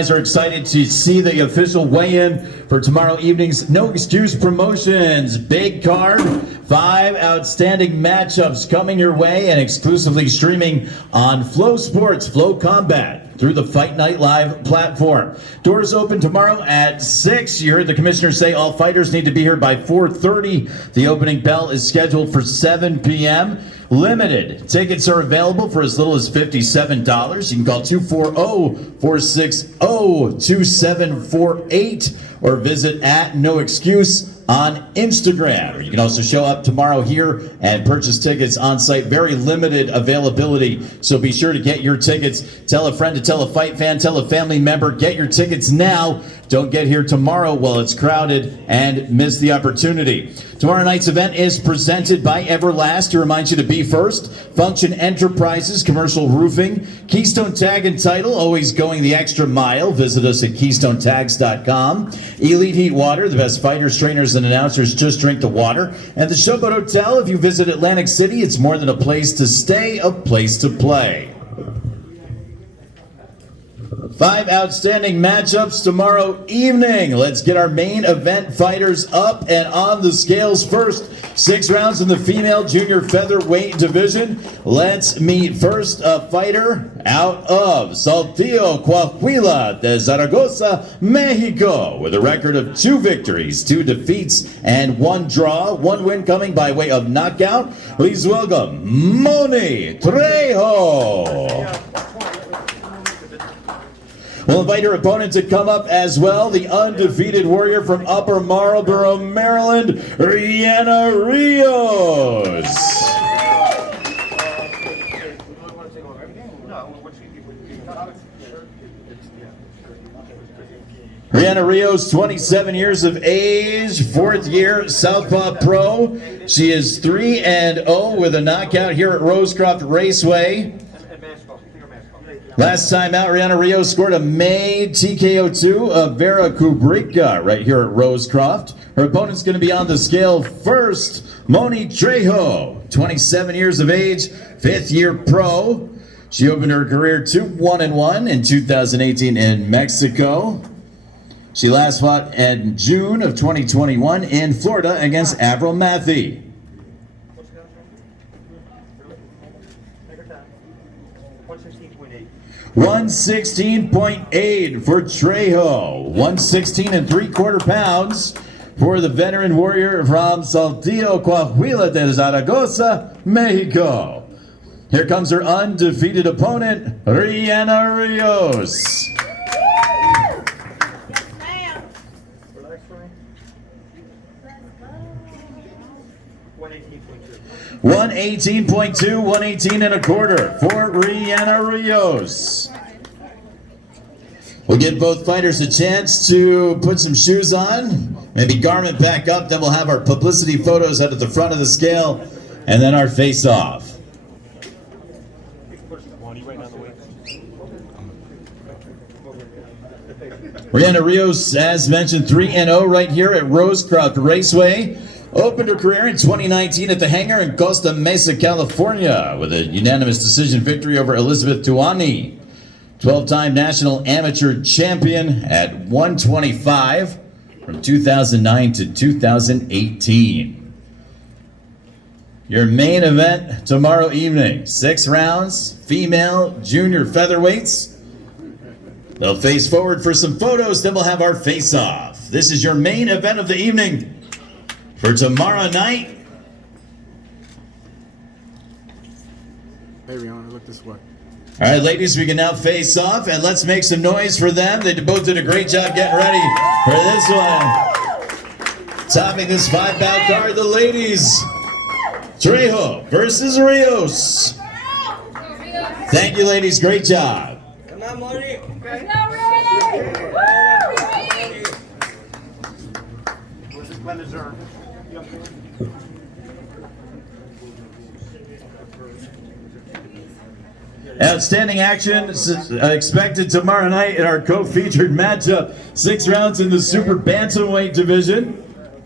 Are excited to see the official weigh-in for tomorrow evening's NoXcuse promotions. Big card, 5 outstanding matchups coming your way and exclusively streaming on Flow Sports, Flow Combat through the Fight Night Live platform. Doors open tomorrow at 6. You heard the commissioner say all fighters need to be here by 4:30. The opening bell is scheduled for 7 p.m. Limited tickets are available for as little as $57. You can call 240-460-2748 or visit at NoXcuse on Instagram. You can also show up tomorrow here and purchase tickets on site. Very limited availability, so be sure to get your tickets. Tell a friend to tell a fight fan, tell a family member. Get your tickets now. Don't get here tomorrow while it's crowded and miss the opportunity. Tomorrow night's event is presented by Everlast, who reminds you to be first. Function Enterprises, commercial roofing. Keystone Tag and Title, always going the extra mile. Visit us at KeystoneTags.com. Elite Heat Water, the best fighters, trainers, and announcers just drink the water. And the Showboat Hotel, if you visit Atlantic City, it's more than a place to stay, a place to play. 5 outstanding matchups tomorrow evening. Let's get our main event fighters up and on the scales first. 6 rounds in the female junior featherweight division. Let's meet first a fighter out of Saltillo, Coahuila de Zaragoza, Mexico, with a record of 2 victories, 2 defeats, and 1 draw. 1 win coming by way of knockout. Please welcome Moni Trejo. We'll invite her opponent to come up as well, the undefeated warrior from Upper Marlboro, Maryland, Rianna Rios. Rianna Rios, 27 years of age, 4th year Southpaw Pro. She is 3-0 with a knockout here at Rosecroft Raceway. Last time out, Rianna Rios scored a May TKO2 of Vera Kubrika right here at Rosecroft. Her opponent's going to be on the scale first, Moni Trejo, 27 years of age, 5th year pro. She opened her career 2-1-1 in 2018 in Mexico. She last fought in June of 2021 in Florida against Avril Matthey. 116.8 for Trejo. 116 3/4 pounds for the veteran warrior from Saltillo, Coahuila de Zaragoza, Mexico. Here comes her undefeated opponent, Rianna Rios. 118.2, 118 1/4 for Rianna Rios. We'll give both fighters a chance to put some shoes on, maybe garment back up, then we'll have our publicity photos out at the front of the scale, and then our face-off. Rianna Rios, as mentioned, 3-0 right here at Rosecroft Raceway. Opened her career in 2019 at the Hangar in Costa Mesa, California, with a unanimous decision victory over Elizabeth Tuani. 12-time national amateur champion at 125 from 2009 to 2018. Your main event tomorrow evening, 6 rounds, female junior featherweights. They'll face forward for some photos, then we'll have our face-off. This is your main event of the evening. For tomorrow night. Hey Rianna, look this way. All right, ladies, we can now face off, and let's make some noise for them. They both did a great job getting ready for this one. Topping this 5-bout card, the ladies, Trejo versus Rios. Thank you, ladies. Great job. Come on, Moni. Where's this Glenn? Outstanding action expected tomorrow night in our co-featured matchup. 6 rounds in the super bantamweight division.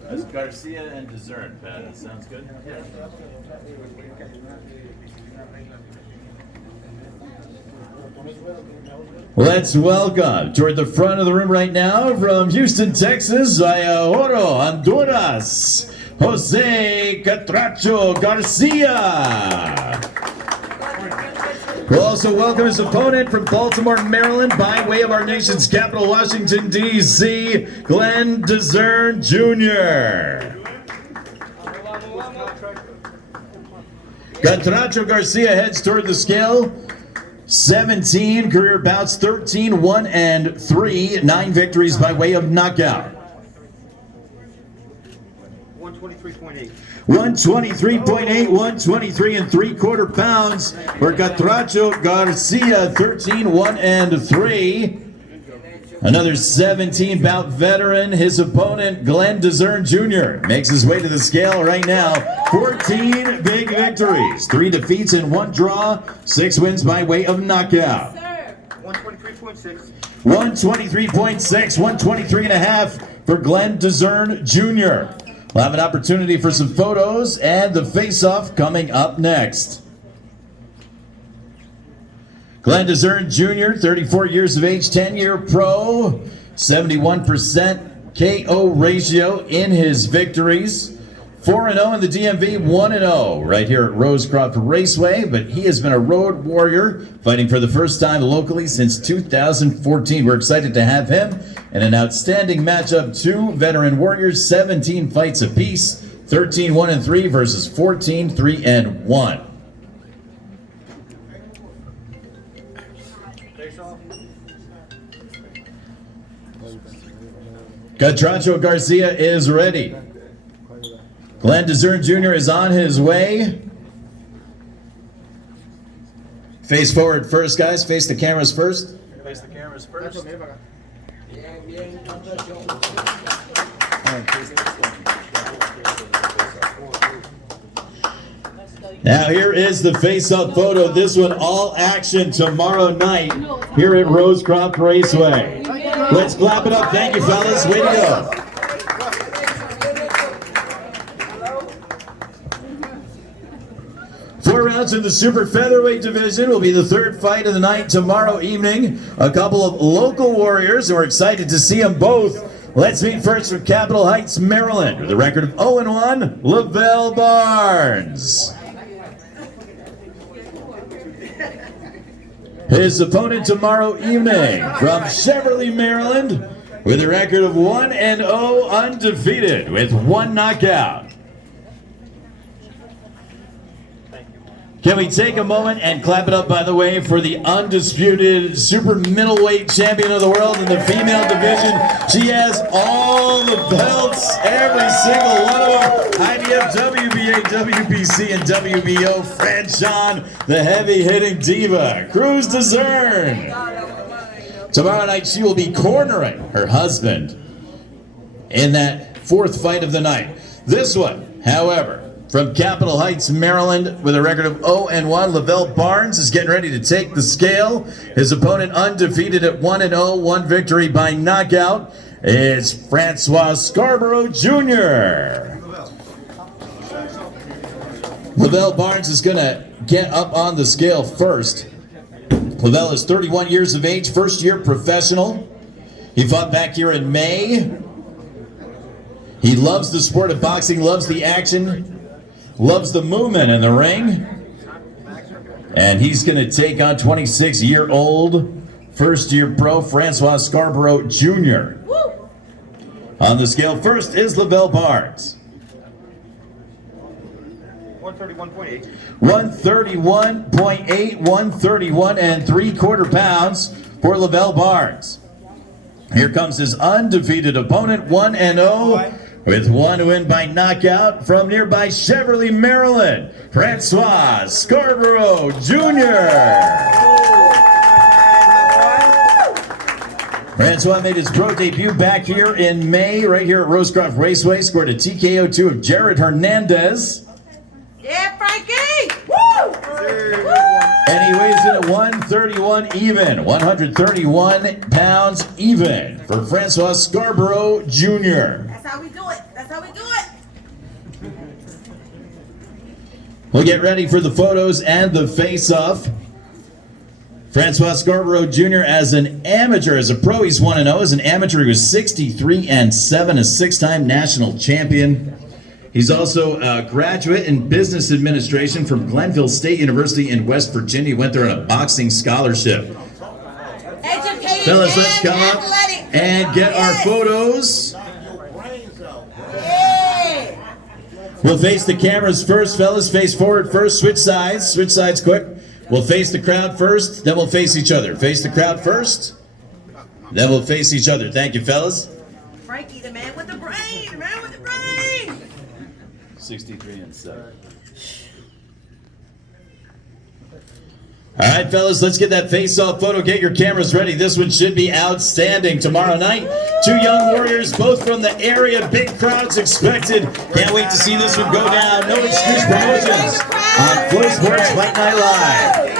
That's Garcia and Dessert, Pat. That sounds good. Yeah. Let's welcome toward the front of the room right now from Houston, Texas, via Oro, Honduras, Jose Catracho Garcia. We'll also welcome his opponent from Baltimore, Maryland, by way of our nation's capital, Washington, D.C., Glenn DeZern Jr. Catracho Garcia heads toward the scale. 17 career bouts, 13, 1 and 3, 9 victories by way of knockout. 123.8. 123.8, 123 and 3/4 pounds for Catracho Garcia, 13, 1 and 3. Another 17 bout veteran, his opponent Glenn DeZern Jr. makes his way to the scale right now. 14 big victories, 3 defeats and 1 draw, 6 wins by way of knockout. 123.6. 123.6, 123.5 for Glenn DeZern Jr. We'll have an opportunity for some photos and the face-off coming up next. Glenn DeZern Jr., 34 years of age, 10-year pro, 71% KO ratio in his victories. 4-0 in the DMV, 1-0 right here at Rosecroft Raceway, but he has been a road warrior, fighting for the first time locally since 2014. We're excited to have him in an outstanding matchup. 2 veteran warriors, 17 fights apiece, 13, 1 and 3 versus 14, 3 and 1. Catracho Garcia is ready. Glenn DeZern Jr. is on his way. Face forward first, guys. Face the cameras first. Face the cameras first. Now here is the face-up photo. This one all action tomorrow night here at Rosecroft Raceway. Let's clap it up. Thank you, fellas. Way to go. Four rounds in the super featherweight division will be the third fight of the night tomorrow evening. A couple of local warriors, and we're excited to see them both. Let's meet first from Capitol Heights, Maryland, with a record of 0-1, Lavelle Barnes. His opponent tomorrow evening from Cheverly, Maryland, with a record of 1-0, undefeated with 1 knockout. Can we take a moment and clap it up, by the way, for the undisputed super middleweight champion of the world in the female division. She has all the belts, every single one of them. IBF, WBA, WBC, and WBO. Franchon, the heavy-hitting diva, Cruz DeZern. Tomorrow night, she will be cornering her husband in that 4th fight of the night. This one, however, from Capitol Heights, Maryland, with a record of 0-1, Lavelle Barnes is getting ready to take the scale. His opponent undefeated at 1-0, 1 victory by knockout. It's Francois Scarborough Jr. Lavelle Barnes is going to get up on the scale first. Lavelle is 31 years of age, first-year professional. He fought back here in May. He loves the sport of boxing, loves the action, loves the movement in the ring. And he's going to take on 26-year-old, first-year pro, Francois Scarborough Jr. On the scale first is Lavelle Barnes. 131.8. 131.8, 131 and 3/4 pounds for Lavelle Barnes. Here comes his undefeated opponent, 1-0. With 1 win by knockout from nearby Cheverly, Maryland, Francois Scarborough Jr. Francois made his pro debut back here in May, right here at Rosecroft Raceway. Scored a TKO2 of Jared Hernandez. Yeah, Frankie! Woo! And he weighs in at 131 even, 131 pounds even for Francois Scarborough Jr. That's how we do it. That's how we do it. We'll get ready for the photos and the face-off. Francois Scarborough Jr. as an amateur. As a pro, he's 1-0. As an amateur, he was 63-7, a 6-time national champion. He's also a graduate in business administration from Glenville State University in West Virginia. He went there on a boxing scholarship. Educated Fellas, let's and come up athletic. and get our photos. Yeah. We'll face the cameras first, fellas. Face forward first. Switch sides quick. We'll face the crowd first, then we'll face each other. Face the crowd first, then we'll face each other. Thank you, fellas. Frankie, the man with the brain. The man with the brain. 63-7. All right, fellas, let's get that face-off photo. Get your cameras ready. This one should be outstanding. Tomorrow night, two young warriors, both from the area. Big crowds expected. Can't wait to see this one go down. No Excuse Promotions on Flow Sports Fight Night Live.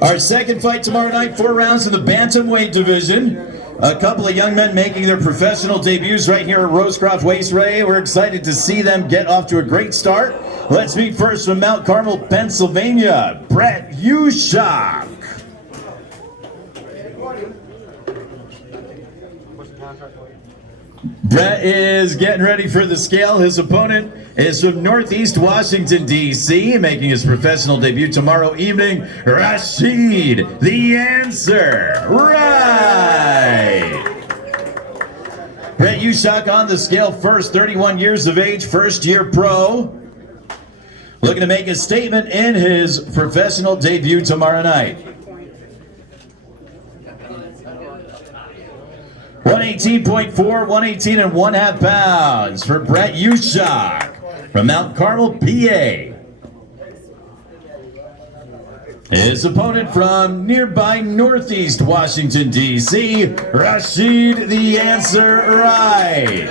Our second fight tomorrow night, 4 rounds in the Bantamweight division. A couple of young men making their professional debuts right here at Rosecroft Raceway. We're excited to see them get off to a great start. Let's meet first from Mount Carmel, Pennsylvania, Brett Ushak. Brett is getting ready for the scale. His opponent is from Northeast Washington, D.C., making his professional debut tomorrow evening, Rashid, the answer, right. Brett Ushak on the scale first, 31 years of age, first-year pro. Looking to make a statement in his professional debut tomorrow night. 118.4, 118 and 1/2 pounds for Brett Ushak from Mount Carmel, PA. His opponent from nearby Northeast Washington, D.C., Rashid the answer right.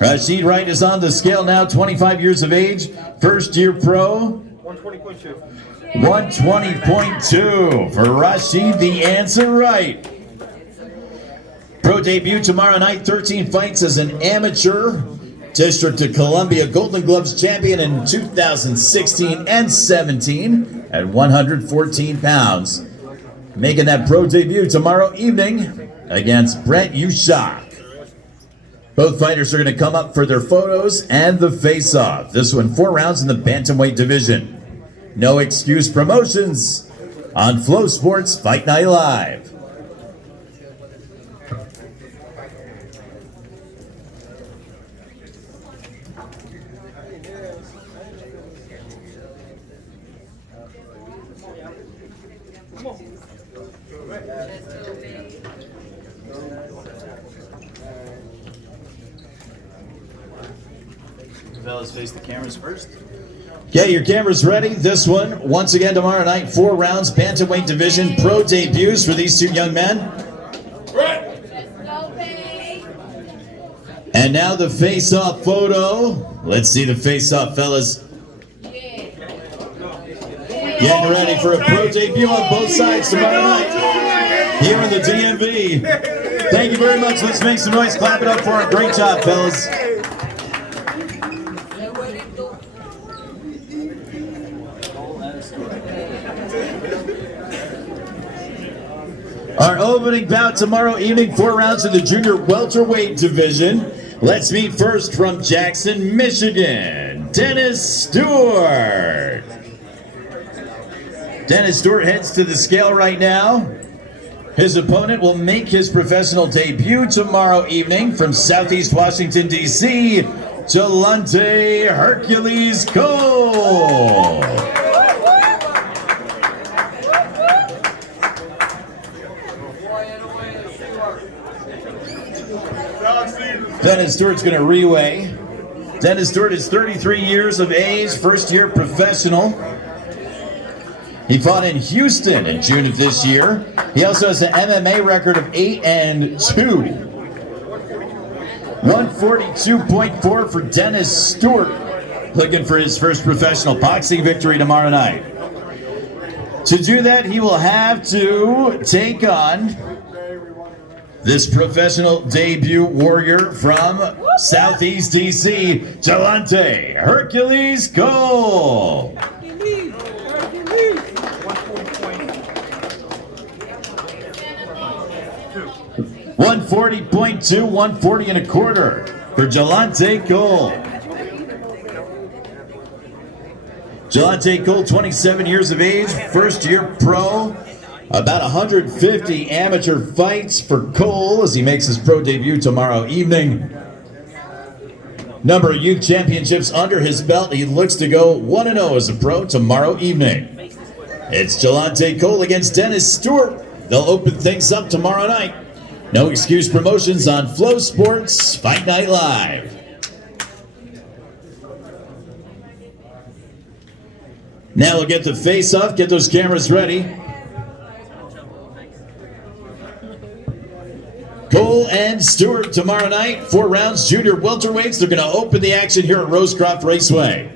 Rashid Wright is on the scale now, 25 years of age, first-year pro. 120.2. 120.2 for Rashid the answer right. Pro debut tomorrow night, 13 fights as an amateur. District of Columbia Golden Gloves champion in 2016 and 17 at 114 pounds. Making that pro debut tomorrow evening against Brett Ushak. Both fighters are going to come up for their photos and the face-off. This one, 4 rounds in the Bantamweight division. No Excuse Promotions on Flow Sports Fight Night Live. Fellas, face the cameras first. Okay, your cameras ready. This one, once again, tomorrow night, 4 rounds, Bantamweight division, pro debuts for these two young men. And now the face-off photo. Let's see the face-off, fellas. Getting ready for a pro debut on both sides tomorrow night here in the DMV. Thank you very much. Let's make some noise. Clap it up for him. Great job, fellas. Our opening bout tomorrow evening, 4 rounds in the junior welterweight division. Let's meet first from Jackson, Michigan, Dennis Stewart. Dennis Stewart heads to the scale right now. His opponent will make his professional debut tomorrow evening from Southeast Washington, D.C., Jalante Hercules Cole. Dennis Stewart's going to reweigh. Dennis Stewart is 33 years of age, first-year professional. He fought in Houston in June of this year. He also has an MMA record of 8-2. 142.4 for Dennis Stewart, looking for his first professional boxing victory tomorrow night. To do that, he will have to take on this professional debut warrior from Southeast DC, Jalante Hercules Cole. 140.2, 140 and a quarter for Jalante Cole. Jalante Cole, 27 years of age, first year pro. About 150 amateur fights for Cole as he makes his pro debut tomorrow evening. Number of youth championships under his belt. He looks to go 1-0 as a pro tomorrow evening. It's Jalante Cole against Dennis Stewart. They'll open things up tomorrow night. No Excuse Promotions on Flow Sports Fight Night Live. Now we'll get the face-off, get those cameras ready. Cole and Stewart tomorrow night, 4 rounds, junior welterweights. They're going to open the action here at Rosecroft Raceway.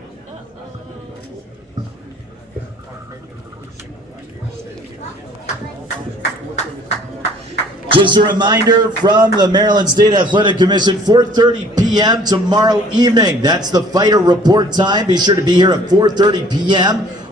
Just a reminder from the Maryland State Athletic Commission, 4:30 p.m. tomorrow evening. That's the fighter report time. Be sure to be here at 4:30 p.m.